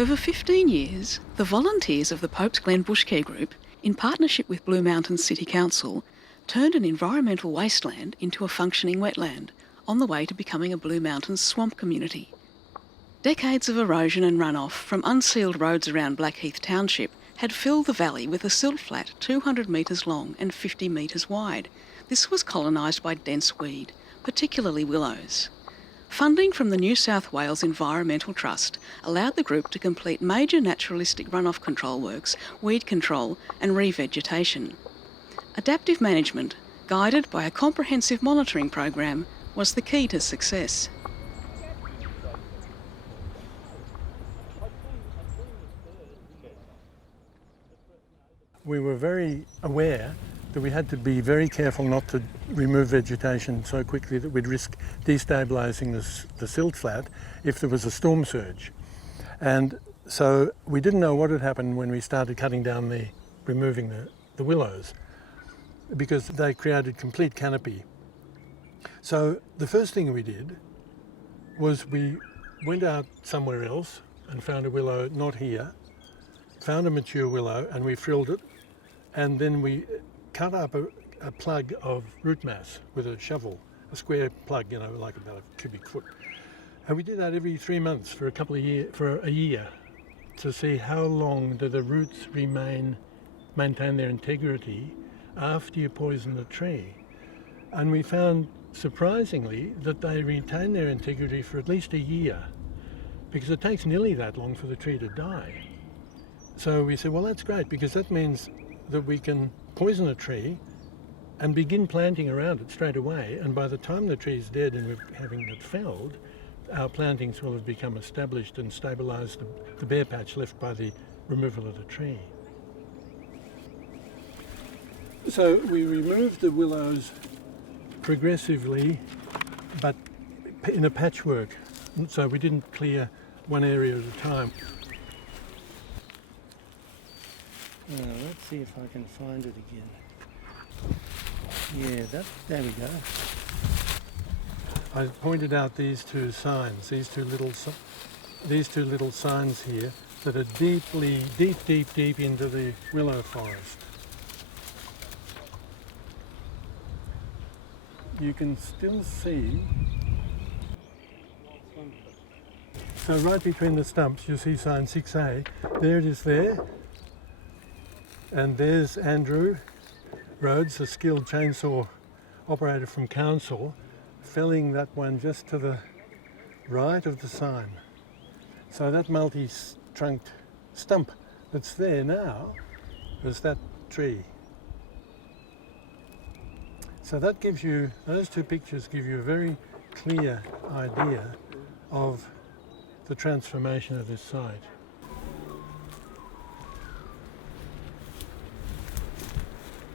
Over 15 years, the volunteers of the Popes Glen Bushcare Group, in partnership with Blue Mountains City Council, turned an environmental wasteland into a functioning wetland, on the way to becoming a Blue Mountains swamp community. Decades of erosion and runoff from unsealed roads around Blackheath Township had filled the valley with a silt flat 200 metres long and 50 metres wide. This was colonised by dense weed, particularly willows. Funding from the New South Wales Environmental Trust allowed the group to complete major naturalistic runoff control works, weed control and revegetation. Adaptive management, guided by a comprehensive monitoring program, was the key to success. We were very aware that we had to be very careful not to remove vegetation so quickly that we'd risk destabilising the silt flat if there was a storm surge. And so we didn't know what had happened when we started cutting down removing the willows, because they created complete canopy. So the first thing we did was we went out somewhere else and found a willow, not here, found a mature willow and we frilled it, and then we cut up a plug of root mass with a shovel, a square plug, like about a cubic foot. And we did that every 3 months for a year, to see how long do the roots maintain their integrity after you poison the tree. And we found, surprisingly, that they retain their integrity for at least a year, because it takes nearly that long for the tree to die. So we said, well, that's great, because that means that we can poison a tree and begin planting around it straight away, and by the time the tree is dead and we're having it felled, our plantings will have become established and stabilised the bare patch left by the removal of the tree. So we removed the willows progressively, but in a patchwork, so we didn't clear one area at a time. Let's see if I can find it again. Yeah, there we go. I pointed out these two signs, these two little signs here that are deep into the willow forest. You can still see, so right between the stumps you see sign 6A, there it is there, and there's Andrew Rhodes, a skilled chainsaw operator from council, felling that one just to the right of the sign. So that multi-trunked stump that's there now is that tree. So that gives you, those two pictures give you a very clear idea of the transformation of this site.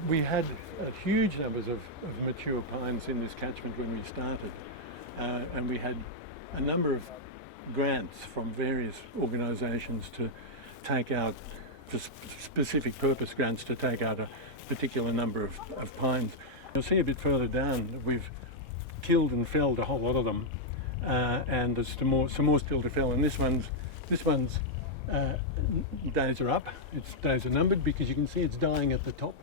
We had huge numbers of mature pines in this catchment when we started, and we had a number of grants from various organisations to take out, for specific purpose grants, to take out a particular number of pines. You'll see a bit further down that we've killed and felled a whole lot of them, and there's some more still to fell. And this one's days are up. Its days are numbered, because you can see it's dying at the top,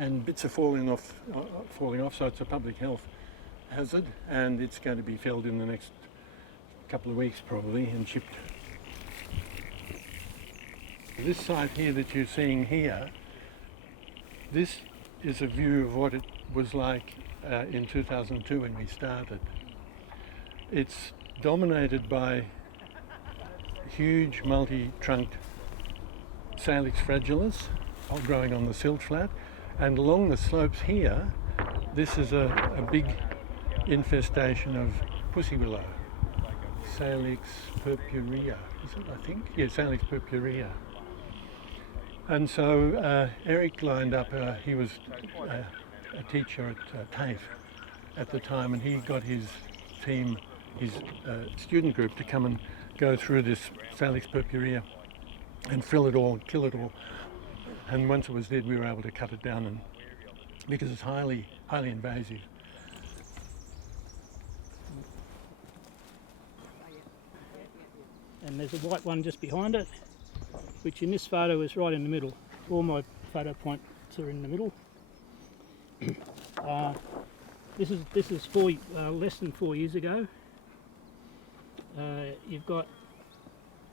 and bits are falling off. So it's a public health hazard, and it's going to be felled in the next couple of weeks probably and chipped. This site here that you're seeing here, this is a view of what it was like in 2002 when we started. It's dominated by huge multi-trunked Salix fragilis growing on the silt flat, and along the slopes here this is a big infestation of pussy willow, Salix purpurea, is it, I think? Yeah, Salix purpurea. And so Eric lined up, he was a teacher at TAFE at the time, and he got his team, his student group, to come and go through this Salix purpurea and fill it all, kill it all. And once it was dead, we were able to cut it down, and because it's highly invasive. and there's a white one just behind it, which in this photo is right in the middle. All my photo points are in the middle. This is less than 4 years ago. You've got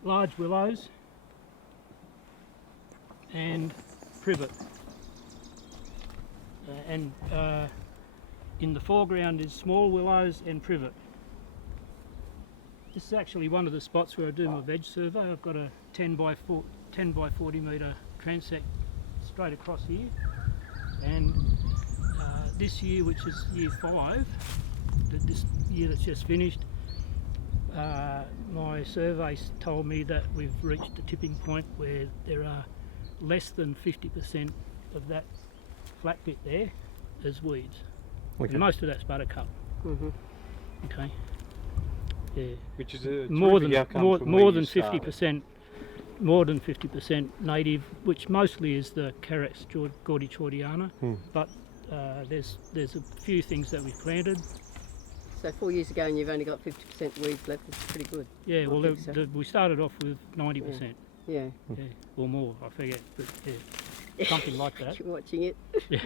large willows and privet, and in the foreground is small willows and privet. This is actually one of the spots where I do my veg survey. I've got a 10 by 40 metre transect straight across here, and this year, which is year 5, this year that's just finished, my surveys told me that we've reached a tipping point where there are less than 50% of that flat bit there as weeds. Okay. And most of that's buttercup. Mm-hmm. Okay. Yeah. Which is a more than terrific outcome from more where than you started. 50%. More than 50% native, which mostly is the Carex gordichardiana, but there's a few things that we've planted. So 4 years ago and you've only got 50% weeds left, it's pretty good. Yeah, I well, think so. we started off with 90%, Yeah. yeah, or more, I forget, but yeah, something like that. You're watching it. Yeah.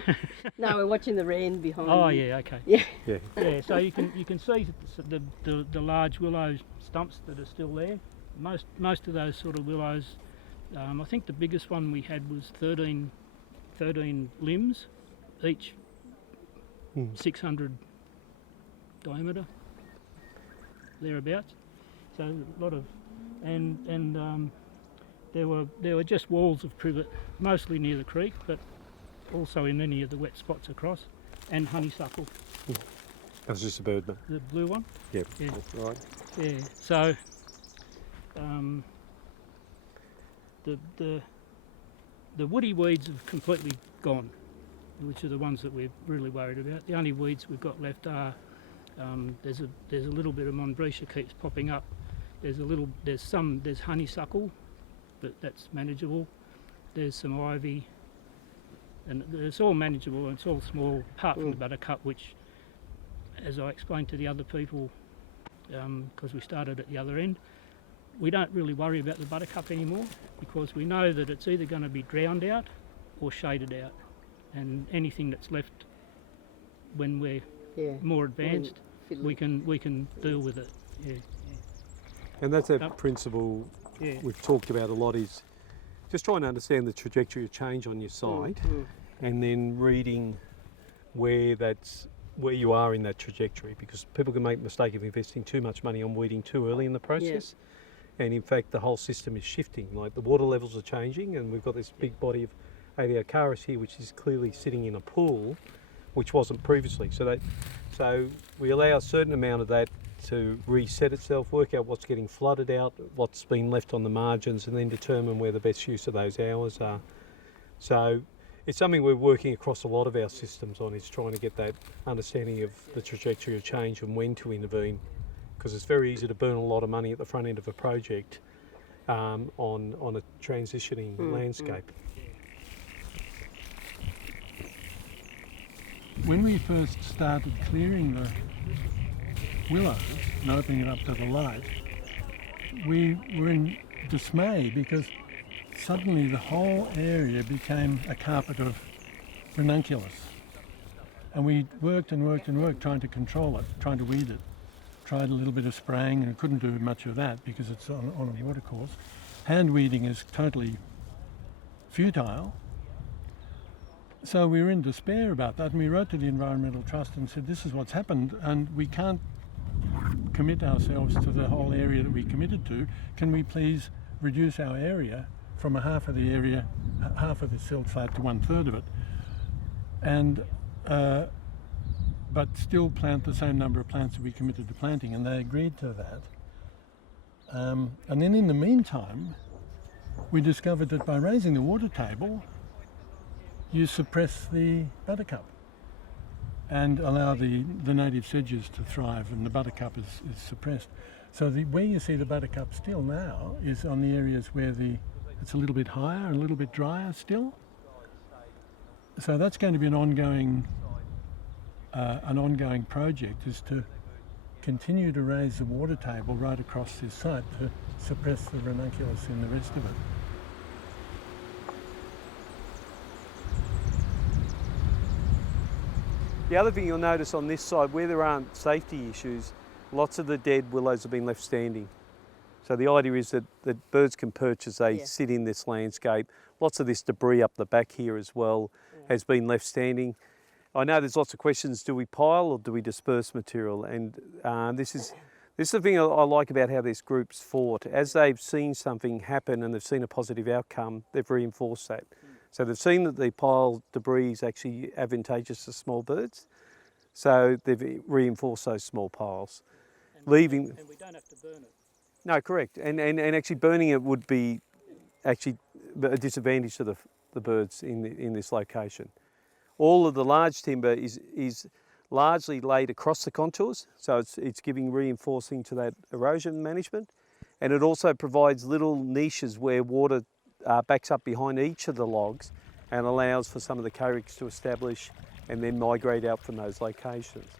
No, we're watching the wren behind Oh you. yeah, okay. Yeah. Yeah. Yeah, so you can see the large willow stumps that are still there. Most of those sort of willows, I think the biggest one we had was 13 limbs, each 600 diameter, thereabouts. So a lot of, and there were just walls of privet, mostly near the creek, but also in any of the wet spots across, and honeysuckle, That was just a bird, mate. the blue one. Yep. Yeah. That's right. Yeah. So the woody weeds have completely gone, which are the ones that we're really worried about. The only weeds we've got left are there's a little bit of Monbretia keeps popping up. There's honeysuckle, but that's manageable. There's some ivy, and it's all manageable and it's all small, apart from the buttercup, which, as I explained to the other people, because we started at the other end, we don't really worry about the buttercup anymore because we know that it's either going to be drowned out or shaded out, and anything that's left when we're more advanced, we can deal with it. Yeah. And that's a principle we've talked about a lot, is just trying to understand the trajectory of change on your site and then reading where you are in that trajectory, because people can make the mistake of investing too much money on weeding too early in the process. And in fact the whole system is shifting, like the water levels are changing, and we've got this big body of Adept here which is clearly sitting in a pool which wasn't previously. So we allow a certain amount of that to reset itself, work out what's getting flooded out, what's been left on the margins, and then determine where the best use of those hours are. So it's something we're working across a lot of our systems on, is trying to get that understanding of the trajectory of change and when to intervene, because it's very easy to burn a lot of money at the front end of a project on a transitioning landscape. When we first started clearing the willows and opening it up to the light, we were in dismay because suddenly the whole area became a carpet of Ranunculus. And we worked and worked and worked trying to control it, trying to weed it. Tried a little bit of spraying and couldn't do much of that because it's on a watercourse. Hand weeding is totally futile. So we were in despair about that, and we wrote to the Environmental Trust and said, this is what's happened and we can't commit ourselves to the whole area that we committed to. Can we please reduce our area from half of the silt flat to 1/3 of it, and but still plant the same number of plants that we committed to planting, and they agreed to that. And then in the meantime, we discovered that by raising the water table, you suppress the buttercup and allow the native sedges to thrive, and the buttercup is suppressed. So where you see the buttercup still now is on the areas where it's a little bit higher and a little bit drier still. So that's going to be an ongoing project, is to continue to raise the water table right across this site to suppress the ranunculus in the rest of it. The other thing you'll notice on this side, where there aren't safety issues, lots of the dead willows have been left standing. So the idea is that birds can perch as they sit in this landscape. Lots of this debris up the back here as well has been left standing. I know there's lots of questions, do we pile or do we disperse material? And this is the thing I like about how this group's fought. As they've seen something happen and they've seen a positive outcome, they've reinforced that. So they've seen that the pile debris is actually advantageous to small birds. So they've reinforced those small piles. And we don't have to burn it. No, correct. And actually burning it would be actually a disadvantage to the birds in this location. All of the large timber is largely laid across the contours, so it's giving reinforcing to that erosion management. And it also provides little niches where water backs up behind each of the logs and allows for some of the carex to establish and then migrate out from those locations.